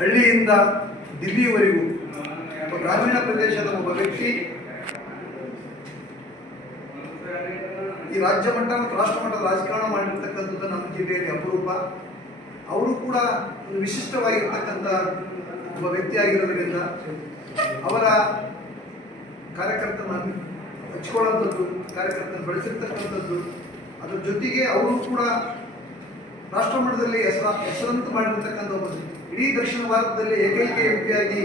ಹಳ್ಳಿಯಿಂದ ದಿಲ್ಲಿಯವರೆಗೂ ಒಬ್ಬ ಗ್ರಾಮೀಣ ಪ್ರದೇಶದ ಒಬ್ಬ ವ್ಯಕ್ತಿ ಈ ರಾಜ್ಯ ಮಟ್ಟ ಮತ್ತು ರಾಷ್ಟ್ರ ಮಟ್ಟದ ರಾಜಕಾರಣ ಮಾಡಿರ್ತಕ್ಕಂಥದ್ದು ನಮ್ಮ ಜಿಲ್ಲೆಯಲ್ಲಿ ಅಪರೂಪ. ಅವರು ಕೂಡ ಒಂದು ವಿಶಿಷ್ಟವಾಗಿರ್ತಕ್ಕಂಥ ಒಬ್ಬ ವ್ಯಕ್ತಿಯಾಗಿರೋದ್ರಿಂದ ಅವರ ಕಾರ್ಯಕರ್ತನ ಹಚ್ಕೊಳ್ಳುವಂಥದ್ದು, ಕಾರ್ಯಕರ್ತನ ಬೆಳೆಸಿರ್ತಕ್ಕಂಥದ್ದು, ಅದ್ರ ಜೊತೆಗೆ ಅವರು ಕೂಡ ರಾಷ್ಟ್ರ ಮಟ್ಟದಲ್ಲಿ ಹೆಸರಂತು ಮಾಡಿರ್ತಕ್ಕಂಥ ಒಬ್ಬ ಇಡೀ ದಕ್ಷಿಣ ಭಾರತದಲ್ಲಿ ಏಕೈಕ ಎಂಪಿಯಾಗಿ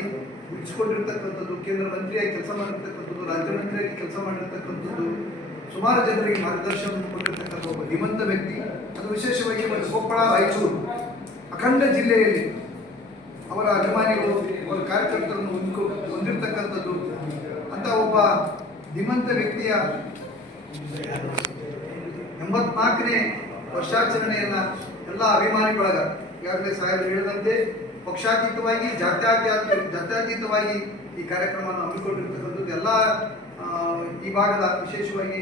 ಉಳಿಸಿಕೊಂಡಿರ್ತಕ್ಕಂಥದ್ದು, ಕೇಂದ್ರ ಮಂತ್ರಿಯಾಗಿ ಕೆಲಸ ಮಾಡಿರ್ತಕ್ಕಂಥದ್ದು, ರಾಜ್ಯ ಮಂತ್ರಿಯಾಗಿ ಕೆಲಸ ಮಾಡಿರ್ತಕ್ಕಂಥದ್ದು, ಸುಮಾರು ಜನರಿಗೆ ಮಾರ್ಗದರ್ಶನ ಕೊಟ್ಟಿರ್ತಕ್ಕಂಥ ಒಬ್ಬ ಧೀಮಂತ ವ್ಯಕ್ತಿ. ಅದು ವಿಶೇಷವಾಗಿ ಕೊಪ್ಪಳ, ರಾಯಚೂರು ಅಖಂಡ ಜಿಲ್ಲೆಯಲ್ಲಿ ಅವರ ಅಭಿಮಾನಿಗಳು, ಅವರ ಕಾರ್ಯಕರ್ತರನ್ನು ಹೊಂದಿರತಕ್ಕಂಥದ್ದು ಅಂತ ಒಬ್ಬ ಧೀಮಂತ ವ್ಯಕ್ತಿಯ 84ನೇ ವರ್ಷಾಚರಣೆಯನ್ನ ಎಲ್ಲ ಅಭಿಮಾನಿಗಳಾಗ ಈಗಾಗಲೇ ಸಾಹೇಬರು ಹೇಳಿದಂತೆ ಪಕ್ಷಾತೀತವಾಗಿ ಜಾತ್ಯತೀತವಾಗಿ ಈ ಕಾರ್ಯಕ್ರಮವನ್ನು ಹಮ್ಮಿಕೊಂಡಿರ್ತಕ್ಕಂಥದ್ದು ಎಲ್ಲ ಈ ಭಾಗದ ವಿಶೇಷವಾಗಿ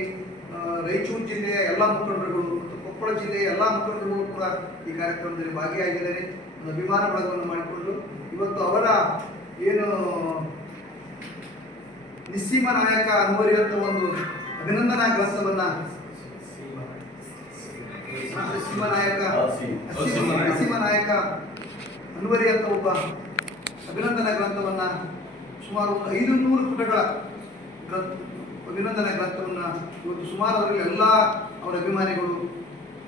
ರಾಯಚೂರು ಜಿಲ್ಲೆಯ ಎಲ್ಲ ಮುಖಂಡರುಗಳು ಮತ್ತು ಕೊಪ್ಪಳ ಜಿಲ್ಲೆಯ ಎಲ್ಲ ಮುಖಂಡರುಗಳು ಕೂಡ ಈ ಕಾರ್ಯಕ್ರಮದಲ್ಲಿ ಭಾಗಿಯಾಗಿದ್ದಾರೆ. ಒಂದು ಅಭಿಮಾನ ಬಳಗವನ್ನು ಮಾಡಿಕೊಂಡು ಇವತ್ತು ಅವರ ಏನು ನಿಸ್ಸೀಮ ನಾಯಕ ಅನ್ನುವರಿದಂಥ ಒಂದು ಅಭಿನಂದನಾ ಗ್ರಂಥವನ್ನ ನರಸಿಂಹ ನಾಯಕ ಅನ್ವರಿ ಅಂತ ಒಬ್ಬ ಅಭಿನಂದನಾ ಗ್ರಂಥವನ್ನ ಸುಮಾರು 500 ಪುಟಗಳ ಅಭಿನಂದನಾ ಗ್ರಂಥವನ್ನ ಇವತ್ತು ಸುಮಾರು ಅದರಲ್ಲಿ ಎಲ್ಲ ಅವರ ಅಭಿಮಾನಿಗಳು,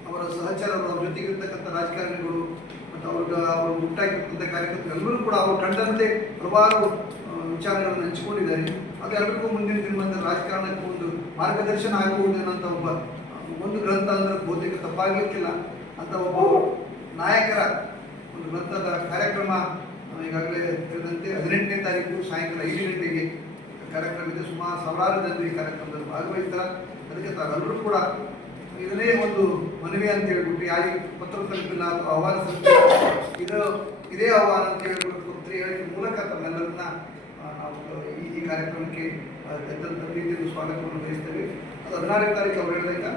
ಅವರ ಸಹಚರರು, ಅವರ ಜೊತೆಗಿರ್ತಕ್ಕಂಥ ರಾಜಕಾರಣಿಗಳು ಮತ್ತು ಅವರು ಹುಟ್ಟಾಗಿರ್ತಕ್ಕಂಥ ಕಾರ್ಯಕರ್ತರು ಎಲ್ಲರೂ ಕೂಡ ಅವರು ಕಂಡಂತೆ ಹಲವಾರು ವಿಚಾರಗಳನ್ನು ಹಂಚಿಕೊಂಡಿದ್ದಾರೆ. ಅದೆಲ್ಲರಿಗೂ ಮುಂದಿನ ದಿನದ ರಾಜಕಾರಣಕ್ಕೆ ಒಂದು ಮಾರ್ಗದರ್ಶನ ಆಗಬಹುದು ಅನ್ನೋಂಥ ಒಂದು ಗ್ರಂಥ ಅಂದ್ರೆ ಬಹುತೇಕ ತಪ್ಪಾಗಲಿಕ್ಕಿಲ್ಲ ಅಂತ ಒಬ್ಬ ನಾಯಕರ ಒಂದು ಗ್ರಂಥದ ಕಾರ್ಯಕ್ರಮ ಈಗಾಗಲೇ ಹೇಳಿದಂತೆ 18ನೇ ತಾರೀಕು ಸಾಯಂಕಾಲ 5 ಗಂಟೆಗೆ ಕಾರ್ಯಕ್ರಮ ಇದೆ. ಸುಮಾರು ಸಾವಿರಾರು ಜನರು ಈ ಕಾರ್ಯಕ್ರಮದಲ್ಲಿ ಭಾಗವಹಿಸ್ತಾರೆ. ಅದಕ್ಕೆ ತಾವೆಲ್ಲರೂ ಕೂಡ ಇದನ್ನೇ ಒಂದು ಮನವಿ ಅಂತ ಹೇಳ್ಬಿಟ್ಟು ಯಾರಿಗೆ ಪತ್ರ ತಲುಪಿಲ್ಲ ಅಥವಾ ಆಹ್ವಾನ ತಲುಪಿಲ್ಲ, ಇದೇ ಆಹ್ವಾನ ಅಂತ ಹೇಳ್ಬಿಟ್ಟು ಪತ್ರ ಹೇಳಿಕೆ ಮೂಲಕ ತಮ್ಮೆಲ್ಲರನ್ನ ನಾವು ಈ ಕಾರ್ಯಕ್ರಮಕ್ಕೆ ಅತ್ಯಂತ ಪ್ರೀತಿಯಿಂದ ಸ್ವಾಗತವನ್ನು ಬಯಸ್ತೇವೆ. ಅದು 16ನೇ ತಾರೀಕು ಅವರು ಹೇಳಿದಾಗ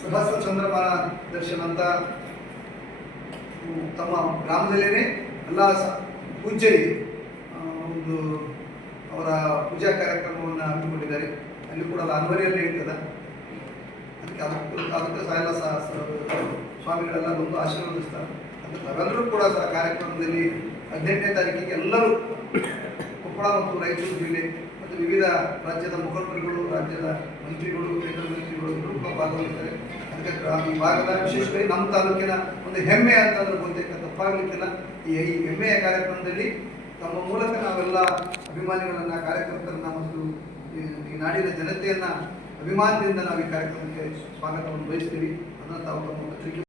ಸಹಸ್ರ ಚಂದ್ರಮಾನ ದರ್ಶನ ಅಂತ ತಮ್ಮ ಗ್ರಾಮದಲ್ಲೇ ಎಲ್ಲ ಪೂಜ್ಯರಿಗೆ ಒಂದು ಅವರ ಪೂಜಾ ಕಾರ್ಯಕ್ರಮವನ್ನು ಹಮ್ಮಿಕೊಂಡಿದ್ದಾರೆ. ಅಲ್ಲಿ ಕೂಡ ಅದು ಅನ್ವರಿಯಲ್ಲಿ ಹೇಳ್ತದೆ. ಅದಕ್ಕೆ ಸಾಯಲ್ಲ ಸ್ವಾಮಿಗಳೆಲ್ಲ ಬಂದು ಆಶೀರ್ವದಿಸ್ತಾರೆ. ಅದಕ್ಕೆ ನಾವೆಲ್ಲರೂ ಕೂಡ ಕಾರ್ಯಕ್ರಮದಲ್ಲಿ 18ನೇ ತಾರೀಕಿಗೆ ಎಲ್ಲರೂ ಕೊಪ್ಪಳ ಮತ್ತು ರಾಯಚೂರು ಜಿಲ್ಲೆ ಮತ್ತು ವಿವಿಧ ರಾಜ್ಯದ ಮುಖಂಡರುಗಳು, ರಾಜ್ಯದ ಮಂತ್ರಿಗಳು, ಕೇಂದ್ರ ಮಂತ್ರಿಗಳು ಎಲ್ಲರೂ ಕೂಡ ಭಾಗವಹಿಸ್ತಾರೆ. ಅದಕ್ಕೆ ಈ ಭಾಗದ ವಿಶೇಷವಾಗಿ ನಮ್ಮ ತಾಲೂಕಿನ ಒಂದು ಹೆಮ್ಮೆ ಅಂತಂದ್ರೆ ಬಹುತೇಕ ತಪ್ಪಾಗಲಿಕ್ಕಿಲ್ಲ. ಈ ಹೆಮ್ಮೆಯ ಕಾರ್ಯಕ್ರಮದಲ್ಲಿ ತಮ್ಮ ಮೂಲಕ ನಾವೆಲ್ಲ ಅಭಿಮಾನಿಗಳನ್ನ, ಕಾರ್ಯಕರ್ತರನ್ನ ಮತ್ತು ಈ ನಾಡಿನ ಜನತೆಯನ್ನ ಅಭಿಮಾನದಿಂದ ನಾವು ಈ ಕಾರ್ಯಕ್ರಮಕ್ಕೆ ಸ್ವಾಗತವನ್ನು ಬಯಸ್ತೀವಿ. ಅದನ್ನು ತಾವು ತಮ್ಮ